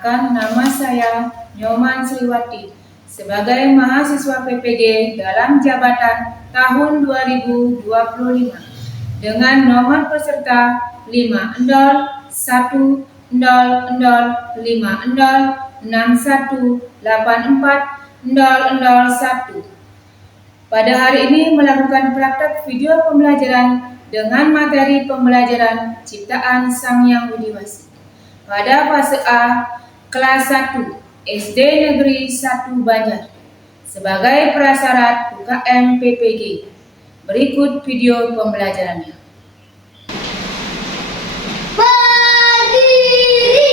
Perkenalkan, nama saya Nyoman Sriwati sebagai mahasiswa PPG dalam jabatan tahun 2025 dengan nomor peserta 500506061840001. Pada hari ini melakukan praktek video pembelajaran dengan materi pembelajaran ciptaan Sang Hyang Widiwasi pada fase A kelas 1 SD Negeri 1 Banjar sebagai prasyarat UKM PPG. Berikut video pembelajarannya. Berdiri.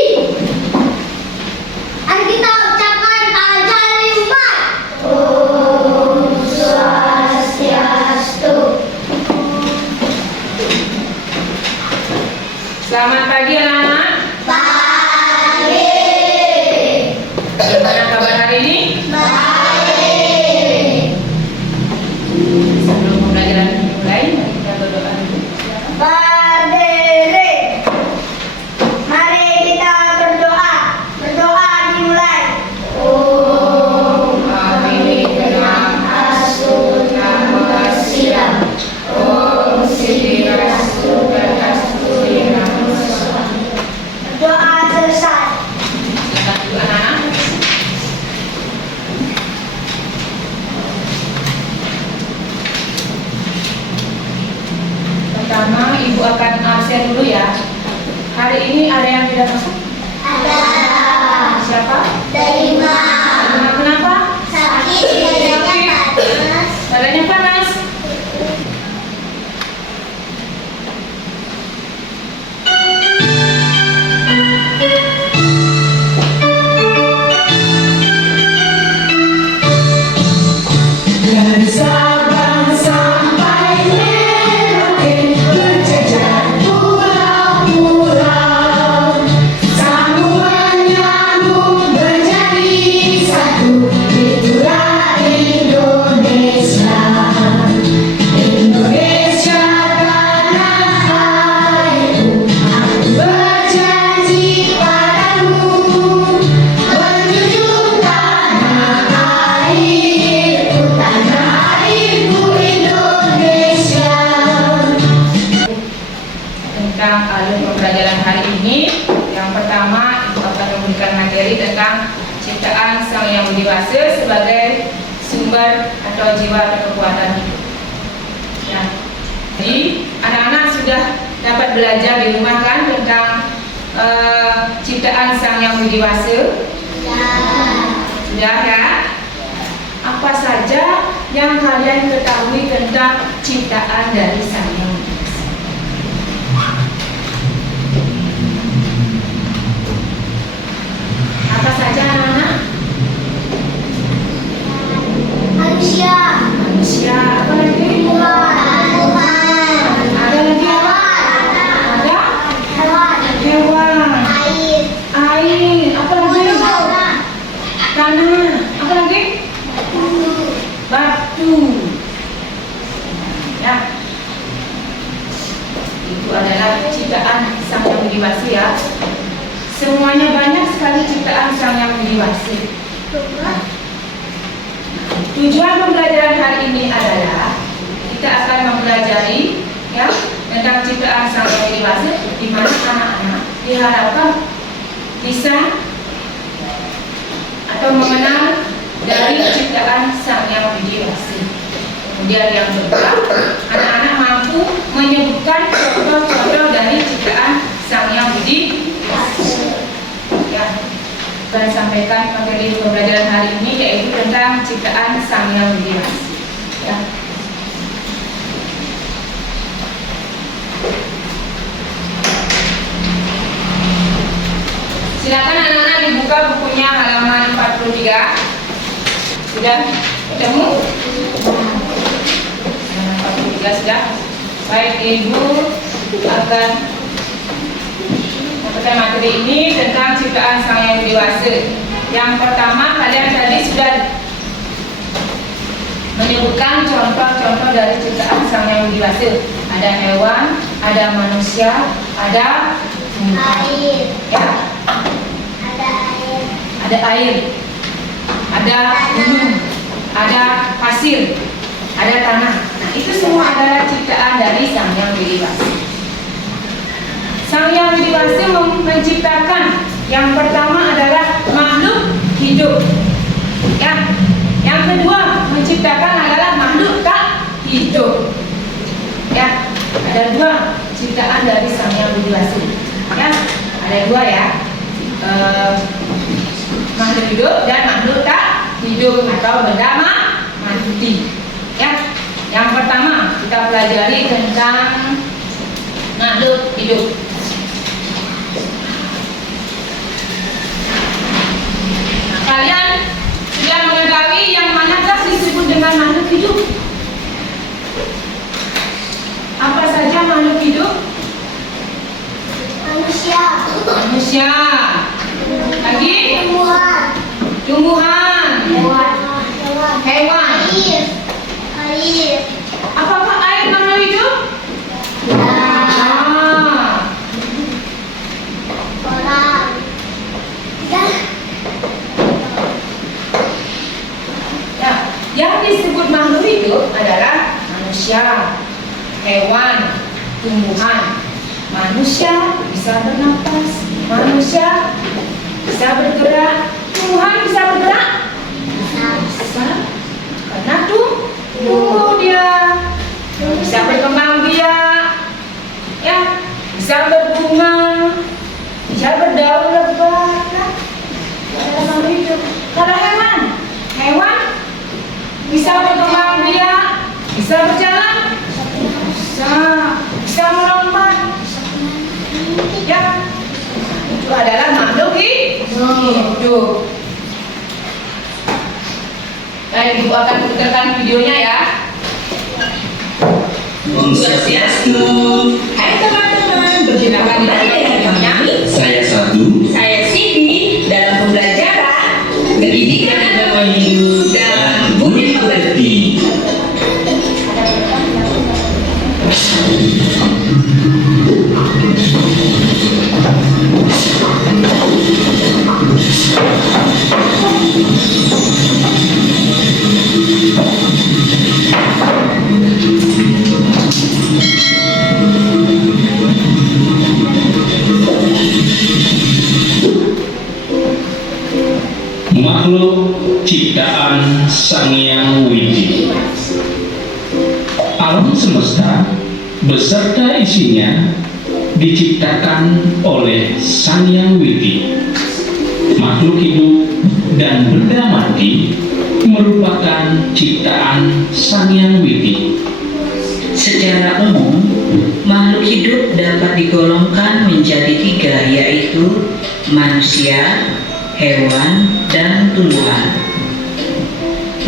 Mari kita ucapkan Al-Jalimbat. Om Swastiastu. Selamat pagi anak-anak. Pagi. Bagaimana kabar hari ini? Baik. Sebelum pembelajaran dimulai, mari kita berdoa dulu. Berdiri. Mari kita berdoa. Berdoa dimulai. Om Astu Namo Silam. Om Siddhirastu Kasturi Namo. Doa selesai. Silakan dulu anak-anak. Pertama, Ibu akan absen dulu ya. Hari ini ada yang tidak masuk? Ada. Siapa? Terima. Kenapa? Sakit dadanya panas. Badannya panas. Dari Sabang sampai Merauke berjejer pulau-pulau, sambung menyambung menjadi satu. Itulah Indonesia, Indonesia tanah airku. Aku berjanji padamu menjunjung tanah airku, tanah airku Indonesia. Tentang alur pembelajaran hari ini, yang pertama Ibu akan memberikan materi tentang ciptaan Sang Hyang Widiwasi sebagai sumber atau jiwa atau kekuatan hidup. Ya. Jadi anak-anak sudah dapat belajar di rumah kan tentang ciptaan Sang Hyang Widiwasi? Sudah ya? Apa saja yang kalian ketahui tentang ciptaan dari Sang Hyang Widiwasi? Apa saja anak-anak? Manusia. Manusia, apa lagi? Tuhan. Ada lagi apa? Ada Hewan. hewan, Air. air, apa lagi? Tanah, apa lagi? Batu. Ya, itu adalah ciptaan Sang Hyang Widiwasi ya. Semuanya banyak sekali ciptaan Sang Hyang Widiwasi. Tujuan pembelajaran hari ini adalah kita akan mempelajari ya tentang ciptaan Sang Hyang Widiwasi, di mana anak-anak diharapkan bisa atau mengenal dari ciptaan Sang Hyang Widiwasi. Kemudian yang kedua, anak-anak mampu menyebutkan contoh-contoh dari ciptaan Sang Hyang Widiwasi. Ya, saya sampaikan materi pembelajaran hari ini yaitu tentang ciptaan Sang Hyang Widiwasi. Ya. Silakan anak-anak dibuka bukunya halaman 43. Sudah ketemu? Halaman 43 sudah. Baik, Ibu akan memberikan materi ini tentang ciptaan Sang Hyang Widiwasi. Yang pertama, kalian tadi sudah menyebutkan contoh-contoh dari ciptaan Sang Hyang Widiwasi. Ada hewan, ada manusia, ada Air. ya. Ada air. ada air, ada gunung, ada pasir, ada tanah. Nah, itu semua adalah ciptaan dari Sang Hyang Widi Wasi. Sang Hyang Widi Wasi menciptakan yang pertama adalah makhluk hidup. Ya. Yang kedua menciptakan adalah makhluk tak hidup. Ya, ada dua ciptaan dari Sang Hyang Widi Wasi. Ya, ada dua ya. Makhluk hidup dan makhluk tak hidup atau benda mati. Ya, yang pertama kita pelajari tentang makhluk hidup. Nah, kalian sudah mengetahui yang manakah disebut dengan makhluk hidup? Apa saja makhluk hidup? Manusia. Manusia. Lagi? Tumbuhan. Tumbuhan. Hewan. Air. Apakah air makhluk hidup? Ah. Orang. Ya, yang disebut makhluk hidup adalah manusia, hewan, tumbuhan. Manusia bisa bernapas, manusia bisa bergerak, tumbuhan bisa bergerak, bisa, karena tumbuh dia, bisa berkembang biak, ya, bisa berbunga, bisa berdaun lebat, nah, itu adalah makhluk hidup. Kalau hewan bisa berkembang biak, bisa berjalan, bisa melompat, ya, itu adalah makhluk hidup. Baik, Ibu akan putarkan videonya ya. Om Swastiastu. Hai teman-teman, berjumpa kembali dengan kami. Saya Satu. Saya Cindy dalam pembelajaran pendidikan agama Hindu dan budi pekerti. Makhluk ciptaan Sang Hyang Widi. Alam semesta beserta isinya diciptakan oleh Sang Hyang Widi. Makhluk hidup dan benda mati merupakan ciptaan Sang Hyang Widi. Secara umum, makhluk hidup dapat digolongkan menjadi tiga, yaitu manusia, hewan, dan tumbuhan.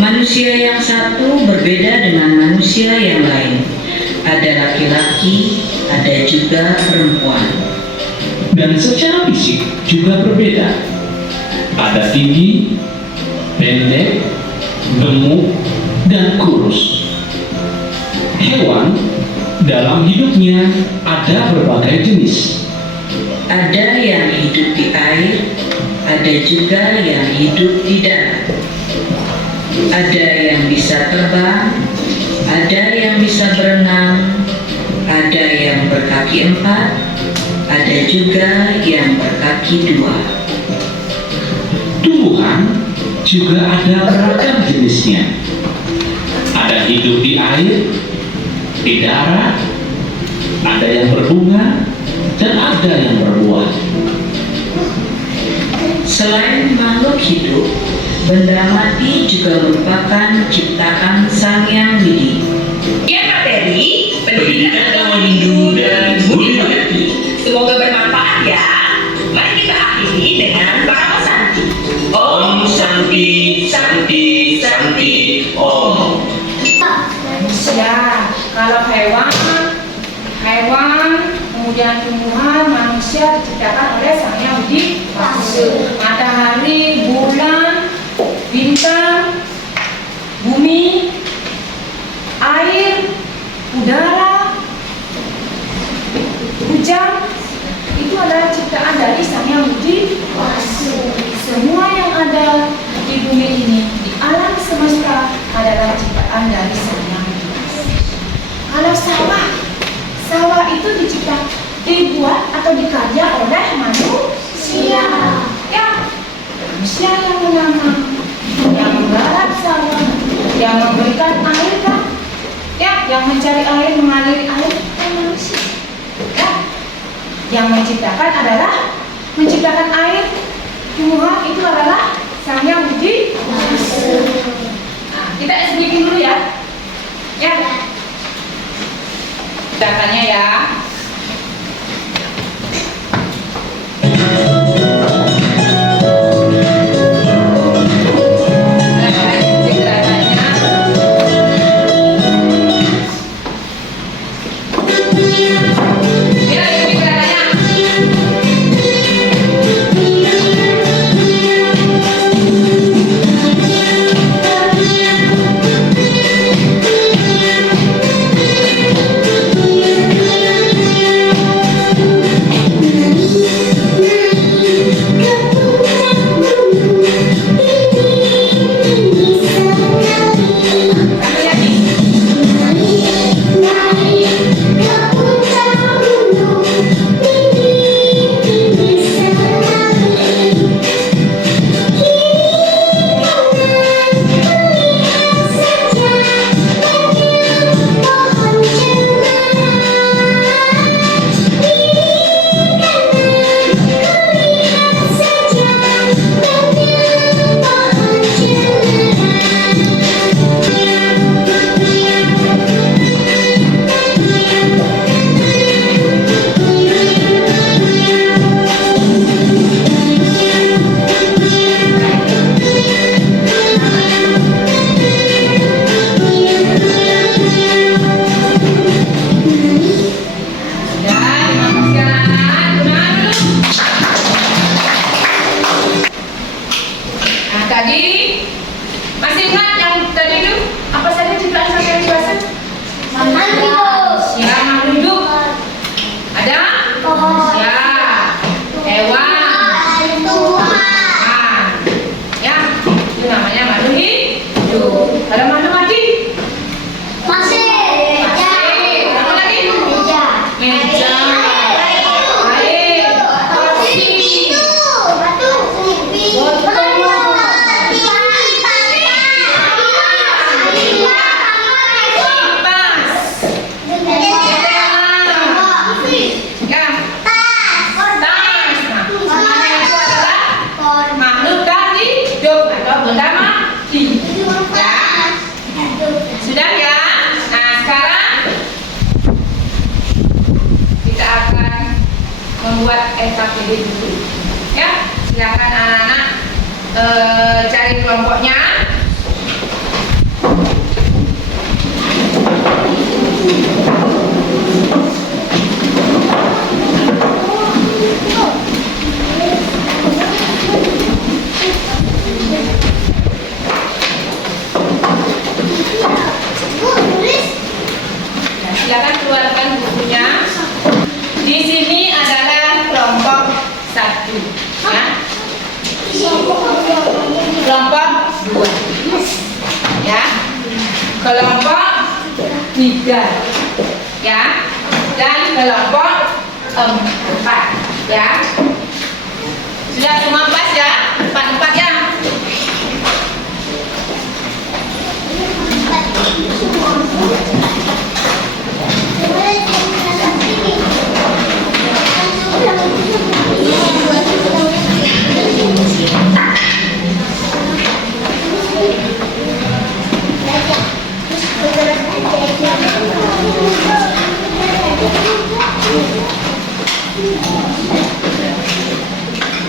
Manusia yang satu berbeda dengan manusia yang lain. Ada laki-laki, ada juga perempuan. Dan secara fisik juga berbeda. Ada tinggi, pendek, gemuk, dan kurus. Hewan dalam hidupnya ada berbagai jenis. Ada yang hidup di air, ada juga yang hidup di darat. Ada yang bisa terbang, ada yang bisa berenang, ada yang berkaki 4, ada juga yang berkaki 2. Tumbuhan juga ada beragam jenisnya. Ada hidup di air, di darat, ada yang berbunga, dan ada yang berbuah. Selain makhluk hidup, benda mati juga merupakan ciptaan Sang Hyang Widi. Sekian materi pendidikan agama Hindu dan budi pekerti. Semoga bermanfaat ya. Mari kita akhiri dengan Parama Santi. Om Santi, Santi, Santi, Om. Manusia, kalau hewan, kemudian tumbuhan, manusia diciptakan oleh Sang Hyang Widi Wasi. Matahari, bulan, bintang, bumi, air, udara, hujan, itu adalah ciptaan dari Sang Hyang Widi Wasi. Semua yang ciptaan dari Sang Yang Widi Wasi. Kalau sawah itu dibuat atau dikerja oleh manusia. Ya, manusia yang menanam, yang menggarap sawah, yang memberikan air kan? Ya, yang mencari air, mengaliri air kan manusia. Ya, yang menciptakan air. Tuhan itu adalah Sang Yang Widi Wasi. Nah, kita explain dulu ya. Ya. Datanya ya. Tadi masih ingat yang tadi itu apa saja ciptaan Sang Yang Widi Wasi? Manusia, makhluk hidup. Ada manusia, hewan, Tuhan. Ya, itu namanya makhluk hidup. Ada makhluk mati? Apa lagi? Meja. Air. Kursi. Sudah ya? Nah, sekarang kita akan membuat SKPD dulu. Ya, silakan anak-anak cari kelompoknya. Silakan keluarkan bukunya. Di sini adalah kelompok 1, ya. Kelompok 2, ya. Kelompok 3, ya. Dan kelompok 4, ya. Sudah semua pas ya? 4 ya.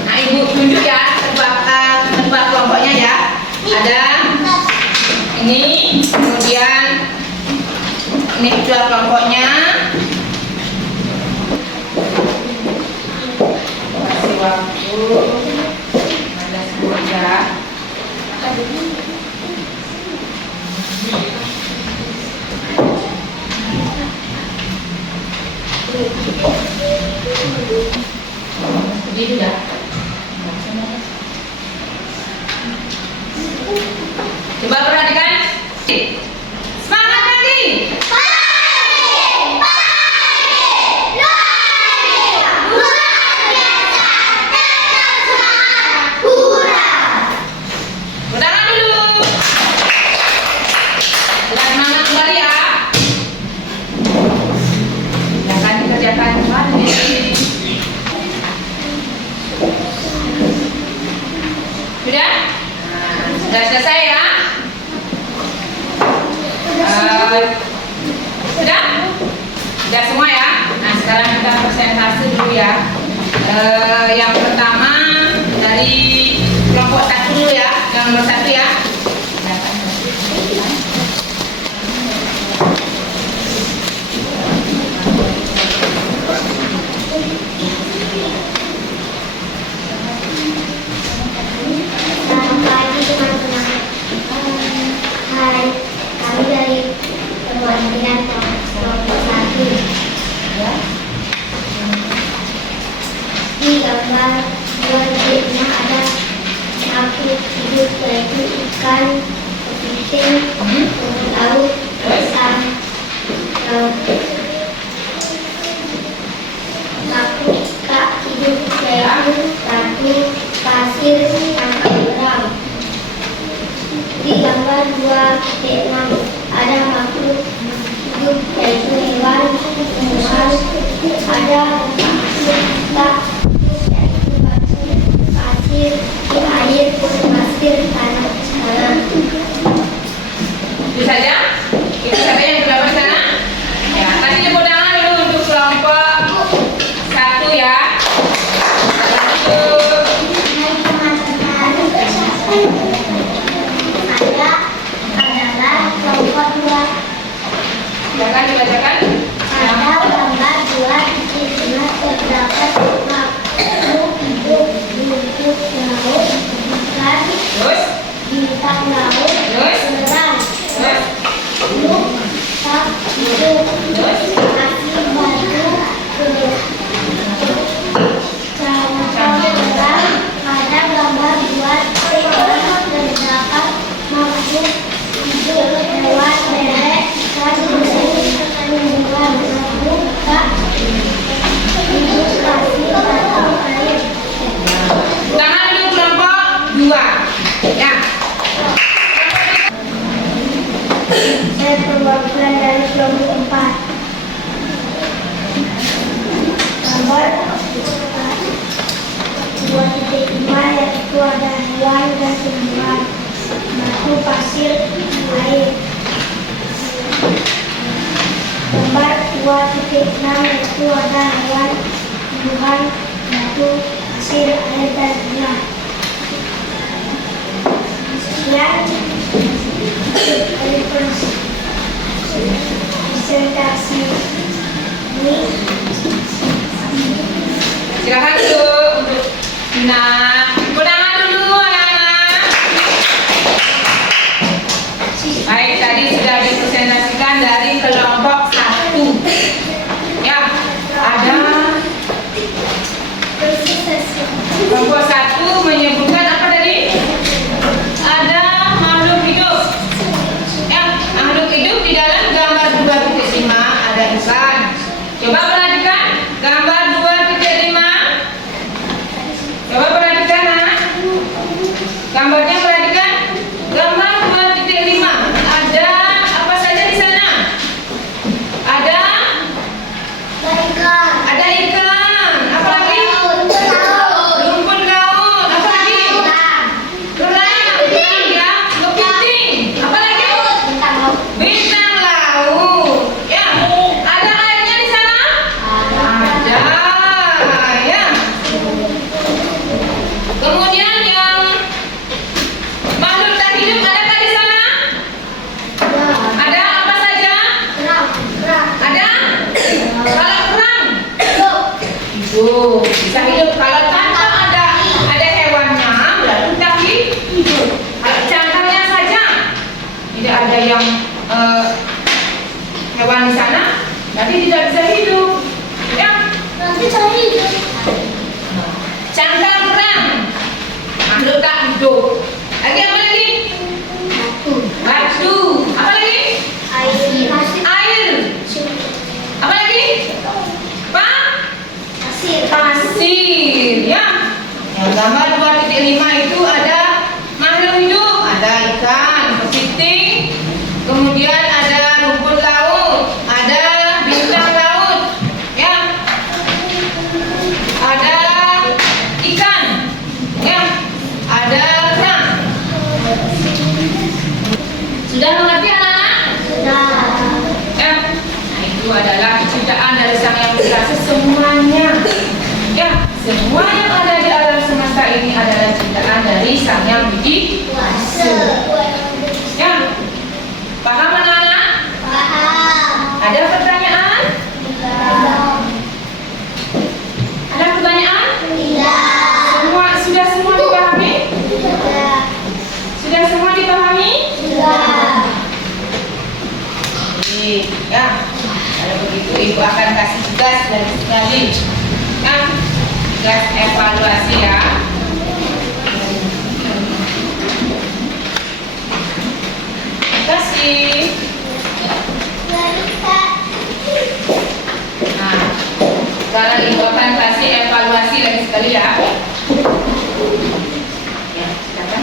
Nah, Ibu tunjuk ya tebak kelompoknya ya. Ada ini, kemudian ini kedua kelompoknya. Kasih waktu ada semuanya. Begitu ya. Coba perhatikan. sekarang kita presentasi dulu ya. Yang pertama dari kelompok 1 dulu ya, yang nomor 1 ya. Selamat pagi teman-teman. Hai, kami dari perwakilan kelompok 1. Di gambar 2 ada makhluk hidup yaitu ikan, kepiting, rumput laut, ikan laut. Makhluk tak hidup yaitu batu, pasir, tangkap berang. Di gambar 2.6 ada makhluk hidup yaitu hewan, tumbuhan. Ada makhluk tak hidup yaitu batu, pasir, air, pasir, tanah. Itu saja? Itu saja yang terdapat di sana? Ya, kasih tepuk tangan dulu untuk kelompok 1 ya. Adalah kelompok 2. Silakan dibacakan. Pada gambar 2.5 terdapat makhluk hidup rumput laut, ikan, Terus, bintang laut, terus, berang, terus, makhluk tak hidup, terus. kasih batu, campur berang. Pada gambar 2.5 terdapat makhluk hidup hewan, lele, ikan, tumbuhan, makhluk tak hidup, kasih batu, air. Tangan dulu kelompok 2. Ya. Saya perwakilan dari kelompok 4. Gambar 2.5 yaitu ada hewan dan tumbuhan, batu, pasir, air. Gambar 2.6 yaitu ada hewan, tumbuhan, batu, pasir, air, dan bunga. Sekian dari presentasi ini. Silakan dulu untuk tepuk tangan dulu anak-anak. Baik, tadi sudah dipresentasikan dari kelompok 1. Ya, ada kelompok 1 menyebutkan apa tadi? Ada makhluk hidup. Ya, makhluk hidup di dalam gambar 2.5 ada ikan. Coba perhatikan gambar 2.5. Coba perhatikan, nah. Gambarnya perhatikan. Gambar 2.5 ada apa saja di sana? Ada Baiklah. ada ikan. Apa lagi? Rumput laut. Apa lagi? Kerang ya. Kepiting. Apa lagi? Bintang laut. Ya. Ada airnya di sana? Ada. Ya. Kemudian yang makhluk tak hidup adakah di sana? Ada apa saja? Ada? Kalau kerang hidup, bisa hidup. Kalau cangkang ada hewannya, berarti tak hidup. Kalau cangkangnya saja tidak ada yang hewan di sana, berarti tidak bisa hidup. Ya, cangkang kerang, makhluk tak hidup. Lagi apa lagi? Batu. Apa lagi? Air. Apa lagi? Pasir. Ya. Yang gambar 2.5 itu ada makhluk hidup, ada ikan, kepiting, kemudian ada rumput laut, ada bintang laut, ya. Ada ikan, ya. Ada kerang. Sudah mengerti anak-anak? Ya. Nah, itu adalah ciptaan dari Sang Yang Widi Wasi Ada pertanyaan? Ada pertanyaan? Sudah semua dipahami? Sudah semua dipahami? Ya, kalau begitu Ibu akan kasih tugas lagi sekali. Nah, tugas evaluasi ya. Terima kasih. Nah, sekarang Ibu akan kasih evaluasi lagi sekali ya. Ya, silakan.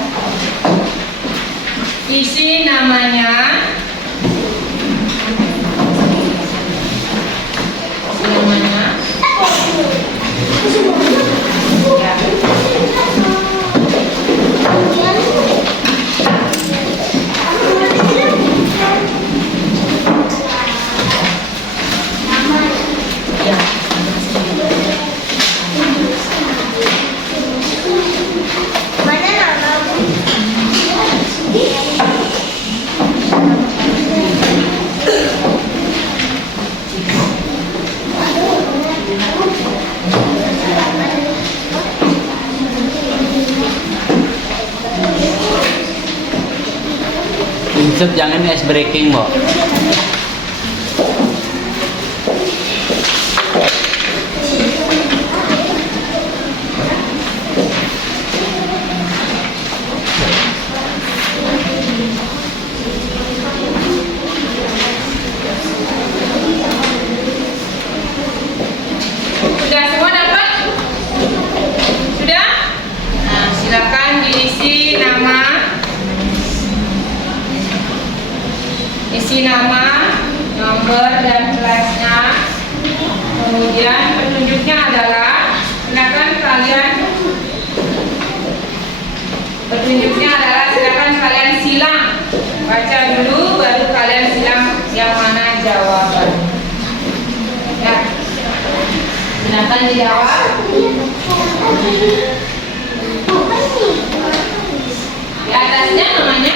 Isi namanya. Prinsip jangan ice breaking, Mbok. Sudah semua dapat? Sudah? Nah, silakan diisi nama, nomor dan kelasnya. Kemudian petunjuknya adalah silakan kalian silang. Baca dulu baru kalian silang yang mana jawaban. Ya. Silakan dijawab. Di atasnya namanya.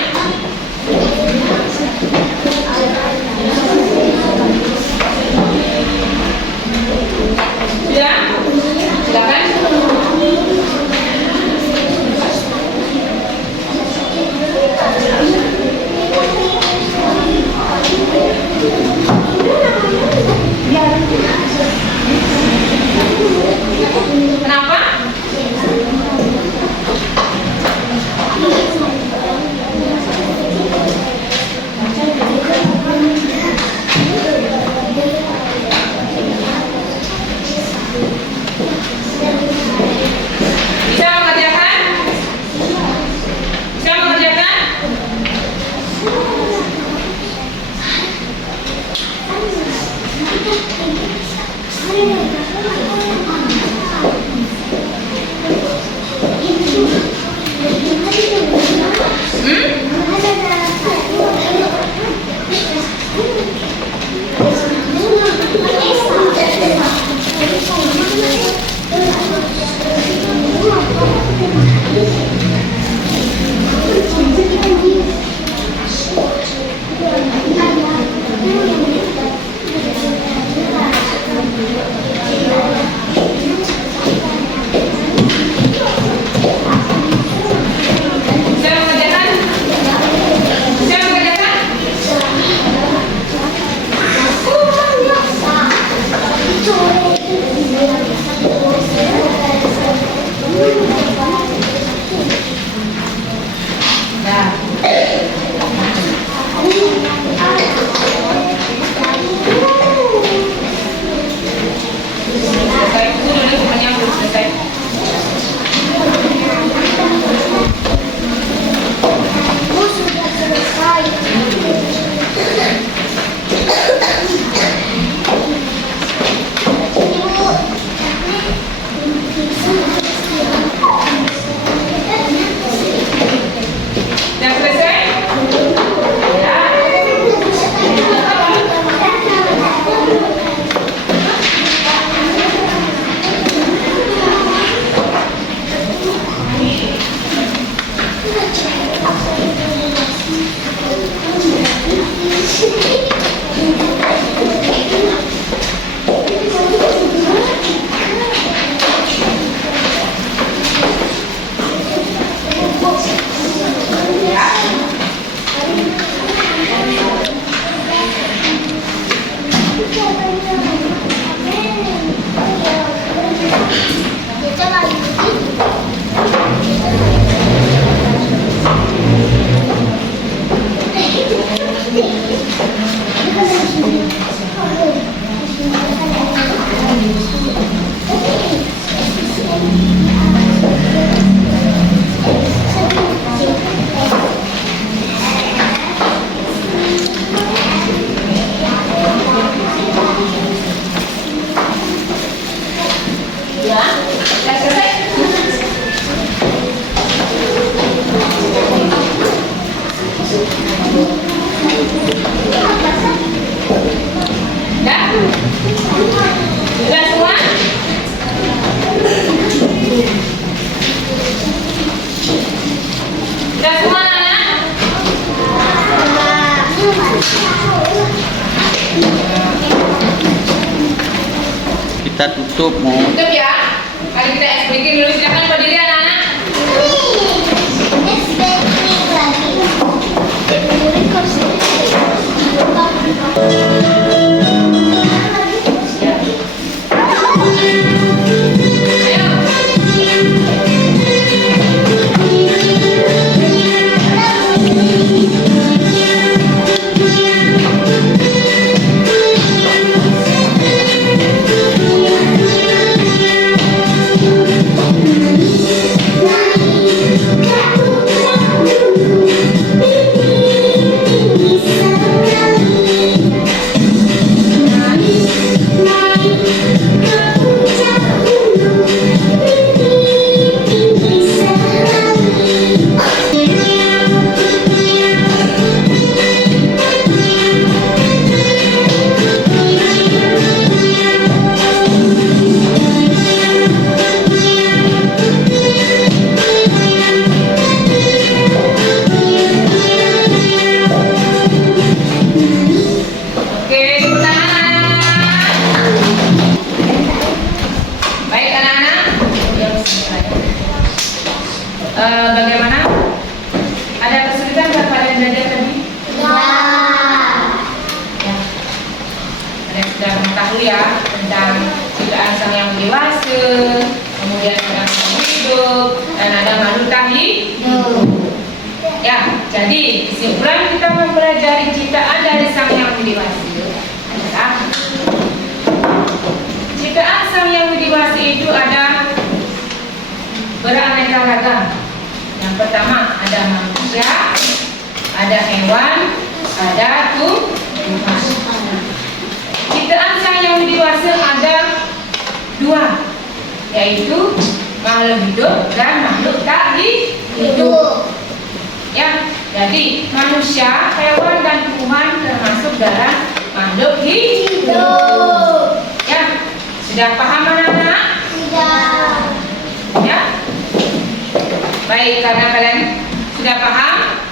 Sudah? Silakan. Kenapa? Bisa mengerjakan? Bisa mengerjakan? Bisa mengerjakan? Bisa mengerjakan? Itu Dah? Sudah semua? Sudah semua anak? Kita tutup mau. Tutup ya. Mari kita explain dulu. Silakan berdiri anak-anak. Bagaimana? Ada kesulitan nggak kalian belajar tadi? Ya. Kalian sudah mengetahui ya tentang ciptaan Sang Yang Dewasa, kemudian tentang hidup, dan ada makhluk hidup. Ya, jadi kesimpulan kita mempelajari ciptaan dari Sang Yang Dewasa adalah ciptaan Sang Yang Dewasa itu ada beraneka ragam. Yang pertama ada manusia, ada hewan, ada tumbuhan. Ciptaan Sang Yang Dewasa ada dua, yaitu makhluk hidup dan makhluk tak hidup. Ya, jadi manusia, hewan dan tumbuhan termasuk dalam makhluk hidup. Ya, sudah paham anak-anak? Ya. Baik, karena kalian sudah paham,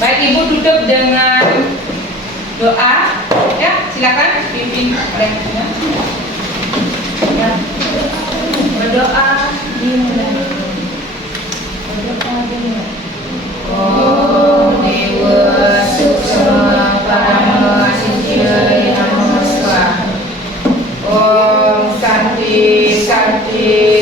baik Ibu tutup dengan doa. Ya, silakan pimpin kalian. Ya. Berdoa dimulai. Berdoa dimulai. Om Dewa Suksma Parama Sitya Namo Swaha. Om Santi Santi